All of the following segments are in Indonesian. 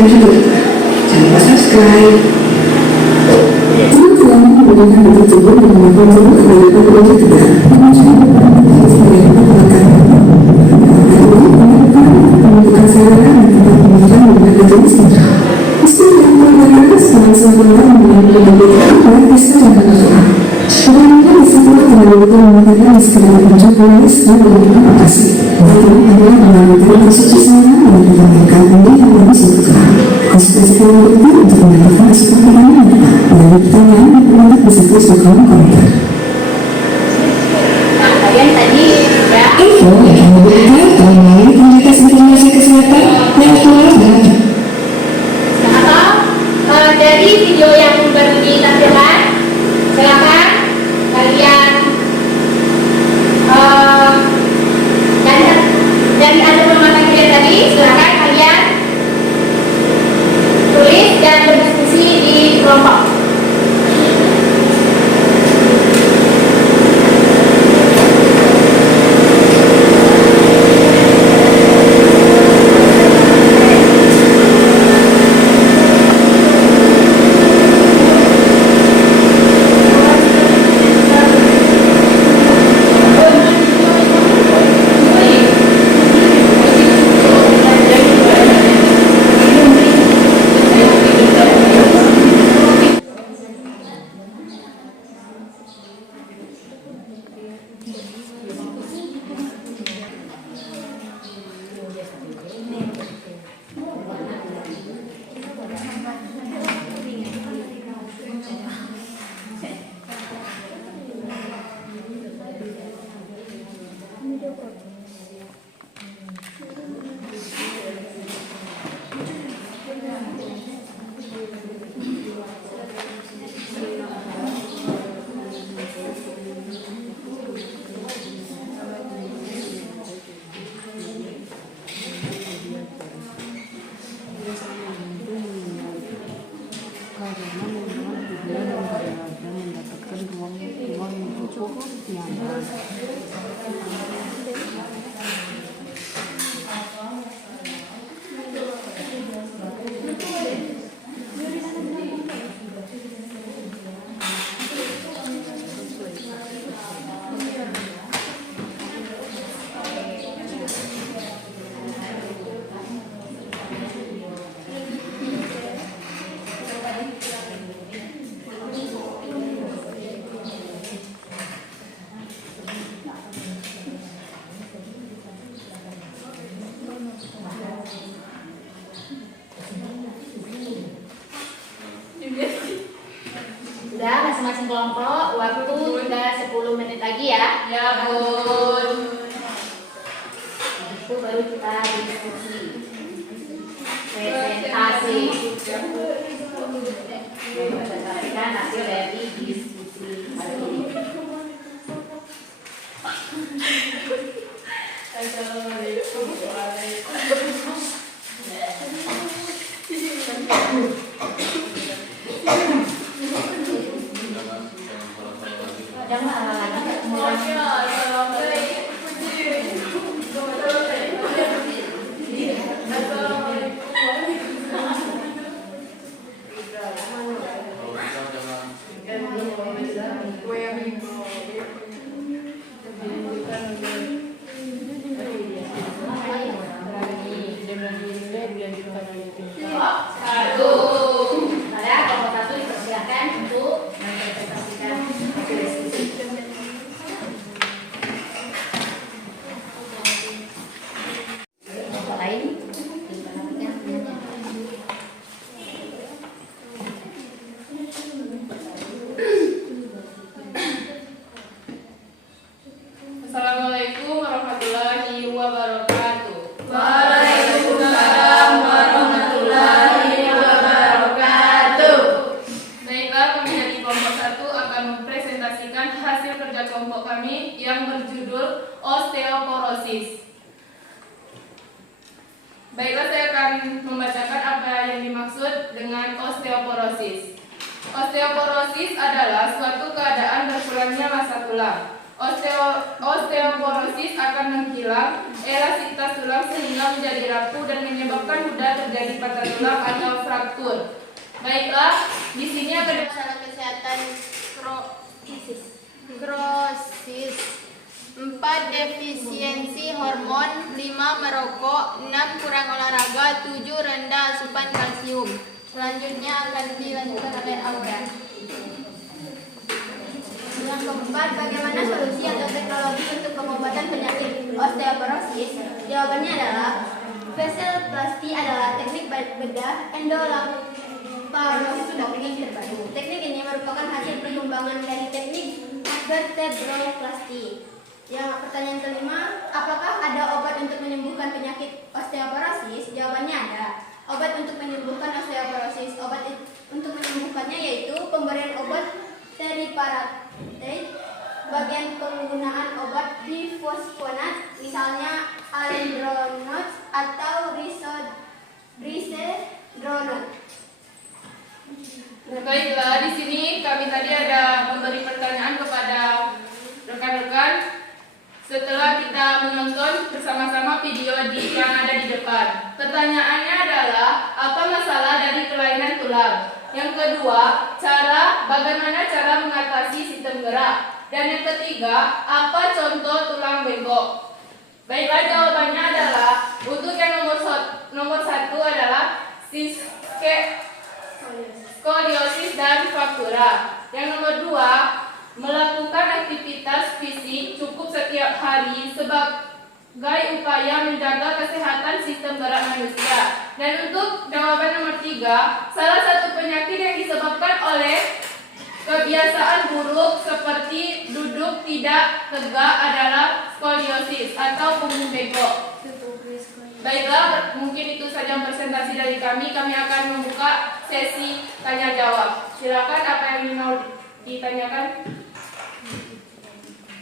subscribe juga. Jangan lupa subscribe. Teman-teman membutuhkan betul tubuh dan melakukan tubuh kebanyakan betul tidak. Membutuhkan sarana dan tempat pemerintahan menggunakan jenis sentral. Meski tidak menggunakan sponsor pemerintah menggunakan beberapa bisa jangka keluar. Pemerintah bisa keluar dengan betul menggunakan sekedar penjualan dan melakukan operasi. Lalu adalah pengambilan konsumsi sarana dan menggunakan anda yang lebih sesuai. Konsultasi berikut untuk mendapatkan asupan pertanyaan yang tepat. Bila pertanyaan, pemerintah bisa tulis di kolom komentar. Kalian tadi ya Info yang akan diberikan mengenai komunitas informasi kesehatan yang aktual dan atau dari video yang baru ditampilkan, silakan kalian dari ada pemata kuliah tadi, silakan kalian tulis dan berdiskusi di kelompok. mendapatkan ruang yang cukup nyaman. Sudah masing-masing kelompok, waktu sudah 10 menit lagi ya. Ya Bun. Itu baru kita diskusi. Presentasi. Presentasikan hasil dari diskusi hari ini. Assalamualaikum warahmatullahi wabarakatuh. Waalaikumsalam warahmatullahi wabarakatuh. Baiklah, kami dari kelompok 1 akan mempresentasikan hasil kerja kelompok kami yang berjudul osteoporosis. Baiklah, saya akan membacakan apa yang dimaksud dengan osteoporosis. Osteoporosis adalah suatu keadaan berkurangnya massa tulang. Osteoporosis akan menghilang, elastisitas tulang sehingga menjadi rapuh dan menyebabkan mudah terjadi patah tulang atau fraktur. Baiklah, di sini akan Masalah kesehatan krosis. 4. Defisiensi hormon. 5. Merokok. 6. Kurang olahraga. 7. Rendah asupan kalsium. Selanjutnya akan dilanjutkan oleh Aura. Yang keempat, bagaimana solusi atau teknologi untuk pengobatan penyakit osteoporosis? Jawabannya adalah facialplasty adalah teknik bedah endolaparoscopy terbaru. Teknik ini merupakan hasil perkembangan dari teknik vertebroplasty. Yang pertanyaan kelima, apakah ada obat untuk menyembuhkan penyakit osteoporosis? Jawabannya ada. Obat untuk menyembuhkan osteoporosis. Obat untuk menyembuhkannya yaitu pemberian obat teriparatide. Bagian penggunaan obat bifosfonat, misalnya alendronate atau risedronate. Baiklah, di sini kami tadi ada memberi pertanyaan kepada rekan-rekan setelah kita menonton bersama-sama video yang ada di depan. Pertanyaannya adalah, apa masalah dari kelainan tulang? Yang kedua, bagaimana cara mengatasi sistem gerak? Dan yang ketiga, apa contoh tulang bengkok? Baiklah, jawabannya adalah untuk yang nomor satu adalah skoliosis dan fraktura. Yang nomor dua, melakukan aktivitas fisik cukup setiap hari sebagai upaya menjaga kesehatan sistem gerak manusia. Dan untuk jawaban nomor tiga, salah satu penyakit yang disebabkan oleh kebiasaan buruk seperti duduk tidak tegak adalah skoliosis atau punggung bengkok. Baiklah, mungkin itu saja presentasi dari kami. Kami akan membuka sesi tanya jawab. Silakan, apa yang mau ditanyakan?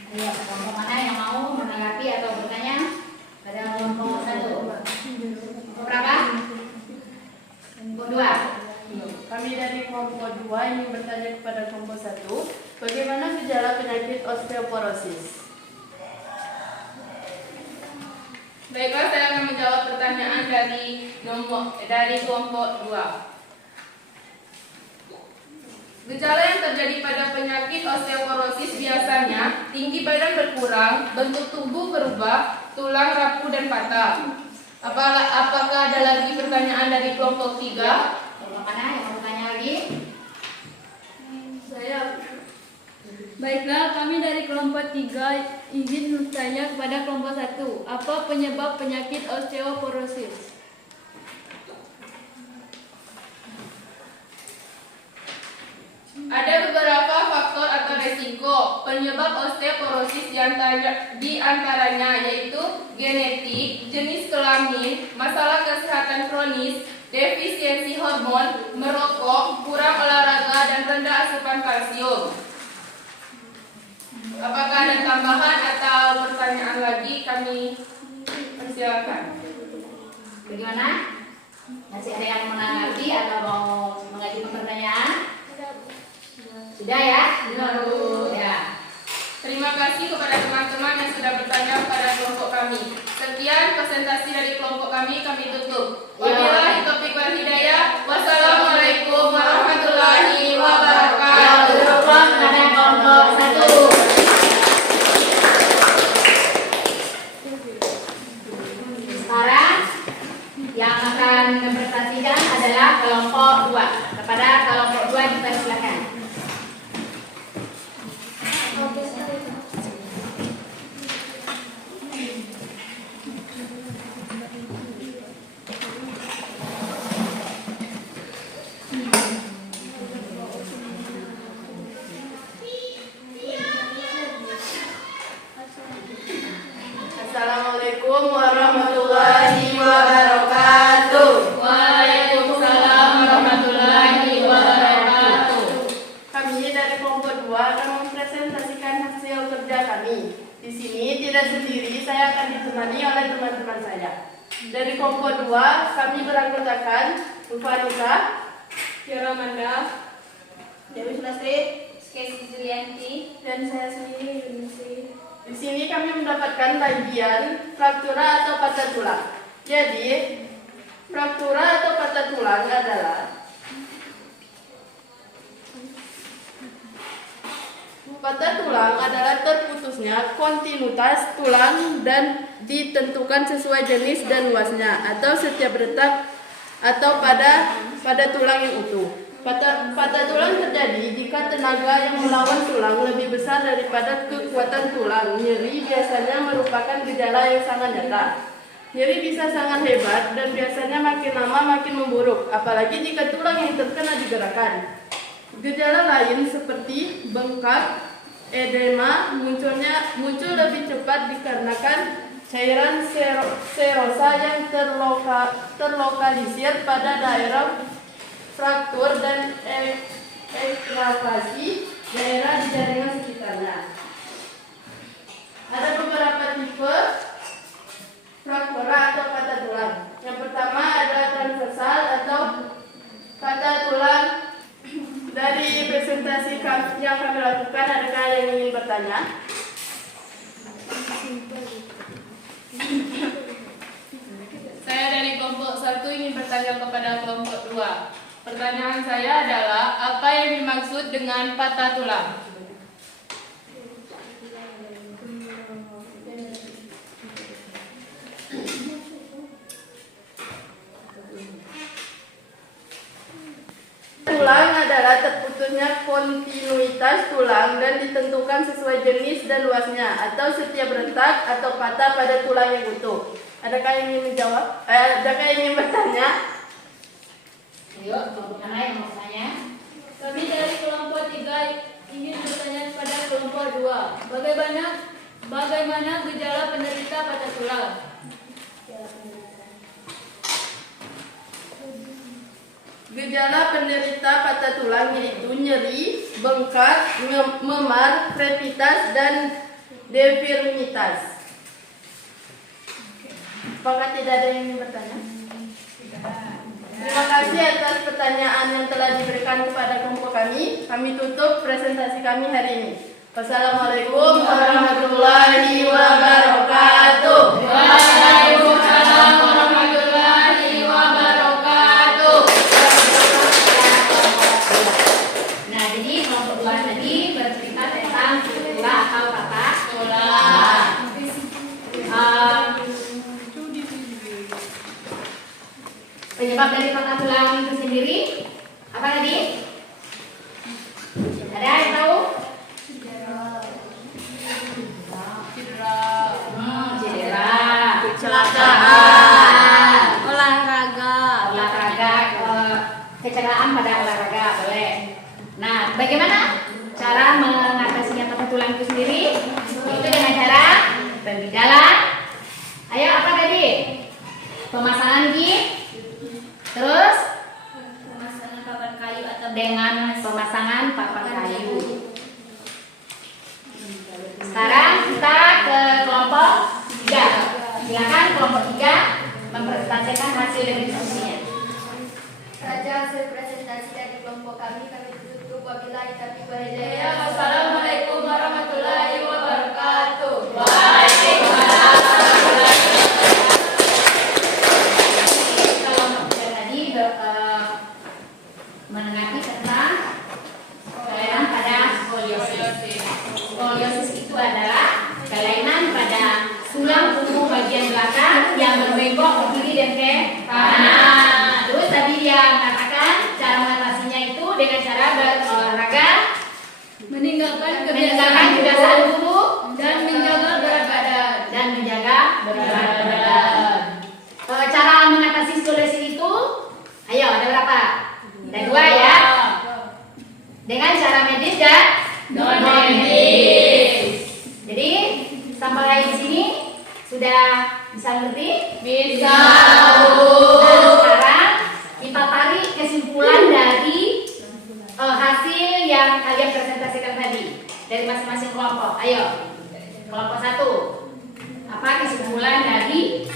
Ayo, kelompok mana yang mau menanggapi atau bertanya? Ada kelompok 1. Kelompok berapa? Kelompok 2. Kami dari kelompok 2 ingin bertanya kepada kelompok 1, bagaimana gejala penyakit osteoporosis? Baiklah, saya akan menjawab pertanyaan dari kelompok 2. Gejala yang terjadi pada penyakit osteoporosis biasanya tinggi badan berkurang, bentuk tubuh berubah, tulang rapuh dan patah. Apakah ada lagi pertanyaan dari kelompok 3? Kelompok mana yang mau bertanya lagi? Saya. Baiklah, kami dari kelompok 3 ingin bertanya kepada kelompok 1. Apa penyebab penyakit osteoporosis? Ada beberapa faktor atau resiko penyebab osteoporosis di antaranya yaitu genetik, jenis kelamin, masalah kesehatan kronis, defisiensi hormon, merokok, kurang olahraga, dan rendah asupan kalsium. Apakah ada tambahan atau pertanyaan lagi? Kami persilakan. Bagaimana? Masih ada yang menanggapi atau mau mengajukan pertanyaan? Sudah ya? Ya. Terima kasih kepada teman-teman yang sudah bertanya kepada kelompok kami. Sekian presentasi dari kelompok kami tutup. Wabillahi taufiq wal hidayah. Wassalamualaikum warahmatullahi wabarakatuh. Kepada kelompok 1. Sekarang yang akan mempresentasikan adalah kelompok 2. Kepada kelompok 2 dipersilakan. Assalamualaikum warahmatullahi wabarakatuh. Waalaikumsalam warahmatullahi wabarakatuh. Kami dari kelompok 2 akan mempresentasikan hasil kerja kami. Di sini tidak sendiri, saya akan ditemani oleh teman-teman saya. Dari kelompok 2 kami beranggotakan Ulfanisa, Kiara Manda, Dewi Sulastri, Casey Julianti. Dan saya sendiri Yunisi. Di sini kami mendapatkan bagian fraktura atau patah tulang. Jadi, fraktura atau patah tulang adalah terputusnya kontinuitas tulang dan ditentukan sesuai jenis dan luasnya atau setiap retak atau pada tulang yang utuh. Patah tulang terjadi jika tenaga yang melawan tulang lebih besar daripada kekuatan tulang. Nyeri biasanya merupakan gejala yang sangat nyata. Nyeri bisa sangat hebat dan biasanya makin lama makin memburuk, apalagi jika tulang yang terkena digerakkan. Gejala lain seperti bengkak, edema muncul lebih cepat dikarenakan cairan serosa yang terlokalisir pada daerah fraktur dan ekstravasi daerah di jaringan sekitarnya. Ada beberapa tipe fraktura atau patah tulang. Yang pertama adalah transversal atau patah tulang. Dari presentasi yang kami lakukan, adakah yang ingin bertanya? Saya dari kelompok 1 ingin bertanya kepada kelompok 2. Pertanyaan saya adalah, apa yang dimaksud dengan patah tulang? Tulang adalah terputusnya kontinuitas tulang dan ditentukan sesuai jenis dan luasnya atau setiap retak atau patah pada tulang yang utuh. Adakah yang ingin menjawab? Adakah yang ingin bertanya? Ayo, kelompok mana yang mau tanya? Kami dari kelompok 3 ingin bertanya kepada kelompok 2. Bagaimana gejala penderita patah tulang? Gejala penderita patah tulang yaitu nyeri, bengkak, memar, krepitas, dan deformitas. Apakah tidak ada yang ingin bertanya? Terima kasih atas pertanyaan yang telah diberikan kepada kelompok kami. Kami tutup presentasi kami hari ini. Wassalamualaikum warahmatullahi wabarakatuh. Waalaikumsalam warahmatullahi wabarakatuh. Nah, jadi kelompok 2 tadi bercerita tentang fraktura atau patah Tulang. Penyebab dari patah tulang itu sendiri apa tadi? Ada yang tahu? Cedera, Kecelakaan. olahraga, kecelakaan pada olahraga boleh. Nah, bagaimana cara mengatasinya patah tulang itu sendiri? Itu dengan cara pembidalan. Ayo, apa tadi? Pemasangan gigi. Terus Pemasangan papan kayu atau dengan pemasangan papan kayu. Sekarang kita ke kelompok 3. Silakan kelompok 3 mempresentasikan hasil dari diskusinya. Saja hasil presentasi dari kelompok kami tutup wabillahi taufiq wal hidayah. Wassalamualaikum warahmatullahi wabarakatuh. Kelompok 3 tadi menangani tentang kelainan pada skoliosis. Skoliosis itu adalah kelainan pada tulang punggung bagian belakang yang berbengkok ke kiri dan ke kanan. Terus tadi dia mengatakan cara mengatasinya itu dengan cara berolahraga, meninggalkan meninggalkan kebiasaan buruk, dan menjaga berat badan. dan menjaga berat badan. Cara mengatasi skoliosis itu, ayo ada berapa? Ada 2 ya. Dengan cara medis dan non medis. Jadi sampai di sini sudah bisa ngerti? Bisa. Nah, sekarang kita tarik kesimpulan dari hasil yang kalian presentasikan tadi dari masing-masing kelompok. Ayo, kelompok 1. Apa kesimpulan dari?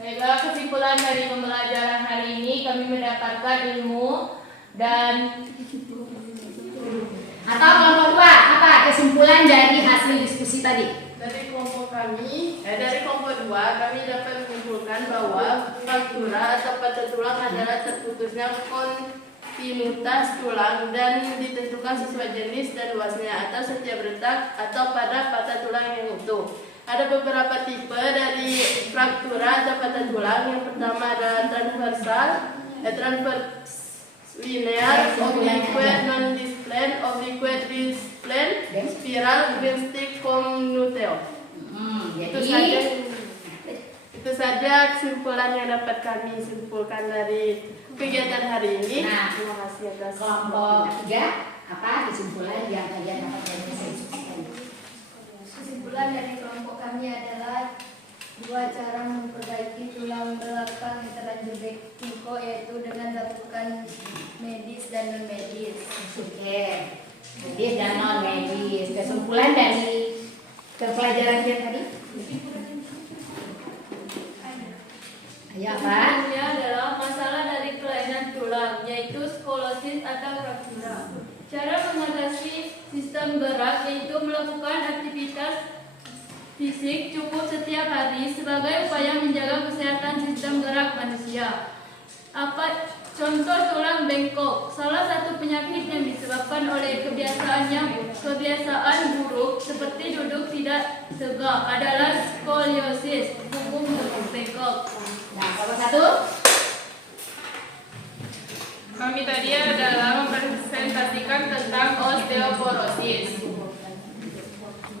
Baiklah, kesimpulan dari pembelajaran hari ini kami mendapatkan ilmu dan Atau kelompok 2, apa kesimpulan dari hasil diskusi tadi? Dari kelompok dari kelompok 2 kami dapat menyimpulkan bahwa fraktura atau patah tulang adalah terputusnya kontinuitas tulang dan ditentukan sesuai jenis dan luasnya atau setiap retak atau pada patah tulang yang utuh. Ada beberapa tipe dari fraktura atau patah tulang. Yang pertama adalah transversal, linear, oblique, non-displane, oblique, displane, spiral, green stick, commuter. Itu saja kesimpulan yang dapat kami simpulkan dari kegiatan hari ini. Nah, terima kasih atas kelompok 3, apa kesimpulan yang kalian dapat dari hasil diskusi? Kesimpulan dari kelompok kami adalah 2 cara memperbaiki tulang belakang terlanjur bengkok, yaitu dengan lakukan medis dan non medis. Oke, medis dan non medis. Kesimpulan dari pelajaran kita tadi? Ayo apa? Ini adalah masalah dari kelainan tulang, yaitu skolosis atau fraktura. Cara mengatasi sistem gerak yaitu melakukan aktivitas fisik cukup setiap hari sebagai upaya menjaga kesehatan sistem gerak manusia. Apa contoh tulang bengkok? Salah satu penyakit yang disebabkan oleh kebiasaan buruk seperti duduk tidak tegak adalah skoliosis, punggung bengkok. Nah, nomor 1. Kami tadi adalah mempresentasikan tentang osteoporosis.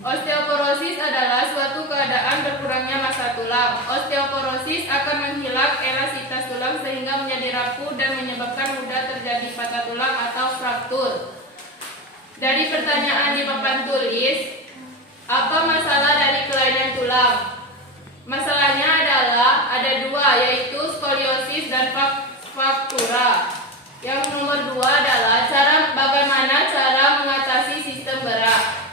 Osteoporosis adalah suatu keadaan berkurangnya massa tulang. Osteoporosis akan menghilang elastisitas tulang sehingga menjadi rapuh dan menyebabkan mudah terjadi patah tulang atau fraktur. Dari pertanyaan di papan tulis, apa masalah dari kelainan tulang? Masalahnya adalah ada 2, yaitu skoliosis dan fraktura. Yang nomor 2 adalah bagaimana cara mengatasi sistem gerak.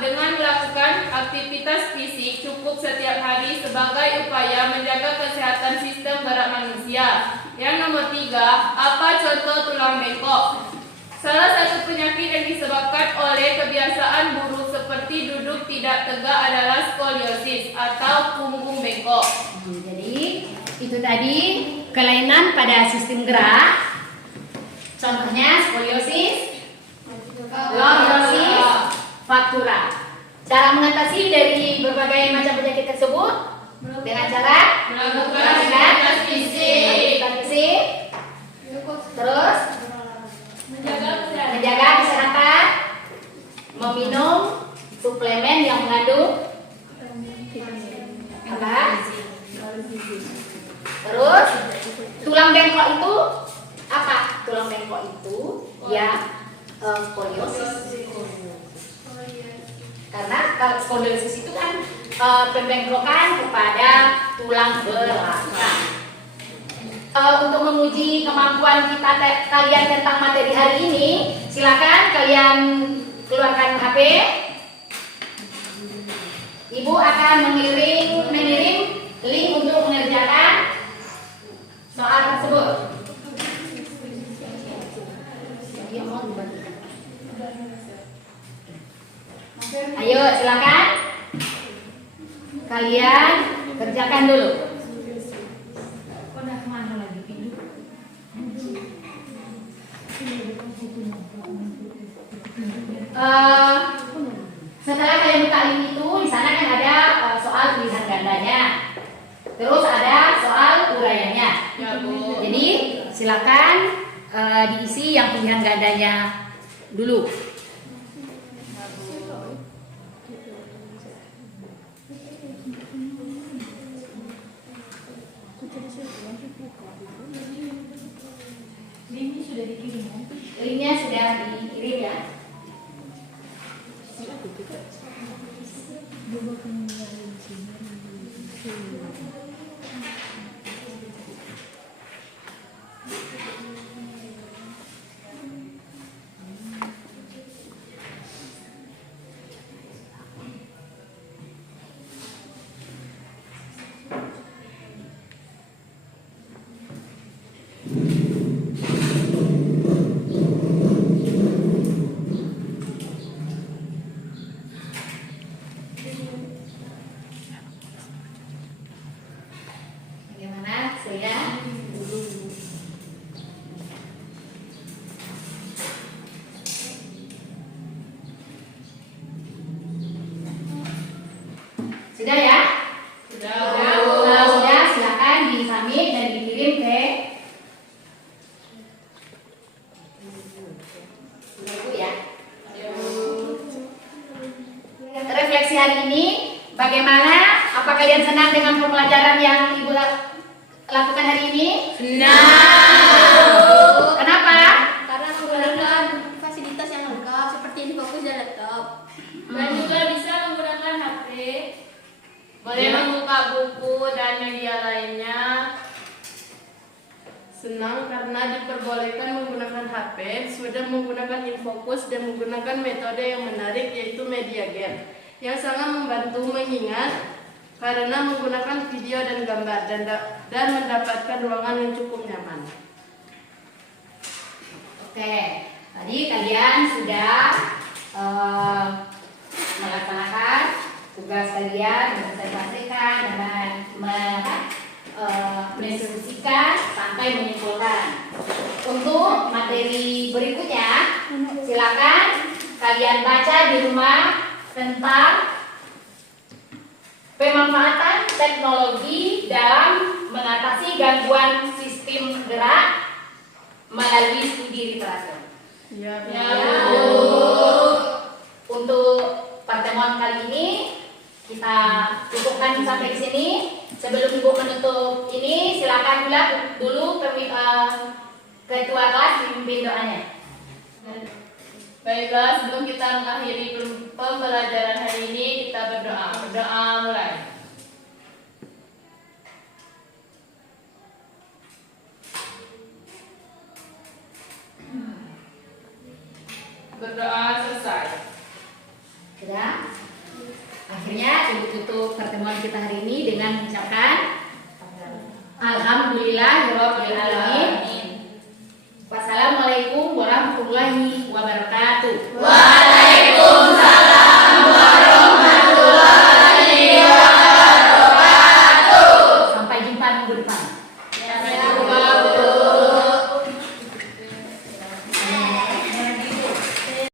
Dengan melakukan aktivitas fisik cukup setiap hari sebagai upaya menjaga kesehatan sistem gerak manusia. Yang nomor 3, apa contoh tulang bengkok? Salah satu penyakit yang disebabkan oleh kebiasaan buruk seperti duduk tidak tegak adalah skoliosis atau punggung bengkok. Jadi itu tadi kelainan pada sistem gerak. Contohnya skoliosis, lordosis, fraktura. Cara mengatasi dari berbagai macam penyakit tersebut dengan cara Melakukan aktivitas fisik. Terus menjaga kesehatan, meminum suplemen yang mengandung apa? Terus tulang bengkok itu apa? Tulang bengkok itu ya skoliosis. Karena kalau skoliosis itu kan pembengkokan kepada tulang belakang. Untuk menguji kemampuan kalian tentang materi hari ini, silakan kalian keluarkan HP. Ibu akan mengirim link untuk mengerjakan soal tersebut. Ayo silakan kalian kerjakan dulu. Setelah kalian buka link itu, di sana kan ada soal pilihan gandanya, terus ada soal uraiannya. Jadi silakan diisi yang pilihan gandanya dulu. Linknya sudah dikirim ya. Sudah ya? Sudah. Kalau sudah, silakan disubmit dan dikirim ke Ibu ya. Refleksi hari ini, bagaimana? Apa kalian senang dengan pembelajaran yang Ibu lakukan hari ini? Kenapa? Karena menggunakan fasilitas yang lengkap seperti Infokus dan laptop. Dan juga bisa menggunakan HP. Boleh membuka buku dan media lainnya. Senang karena diperbolehkan menggunakan HP, sudah menggunakan Infokus dan menggunakan metode yang menarik yaitu media game yang sangat membantu mengingat karena menggunakan video dan gambar dan mendapatkan ruangan yang cukup nyaman. Oke, tadi kalian sudah melaksanakan tugas kalian dengan saya pastikan dengan mendiskusikan sampai menyimpulkan. Untuk materi berikutnya, silakan kalian baca di rumah tentang pemanfaatan teknologi dalam mengatasi gangguan sistem gerak melalui studi literatur. Ya, Untuk pertemuan kali ini kita cukupkan sampai di sini. Sebelum Ibu menutup ini, silakan dulu ketua kelas memimpin doanya. Baiklah, sebelum kita mengakhiri pembelajaran hari ini, kita berdoa. Berdoa mulai. Berdoa selesai. Sudah. Akhirnya Ibu tutup pertemuan kita hari ini dengan mengucapkan Alhamdulillahirabbil alamin. Wassalamualaikum warahmatullahi wabarakatuh.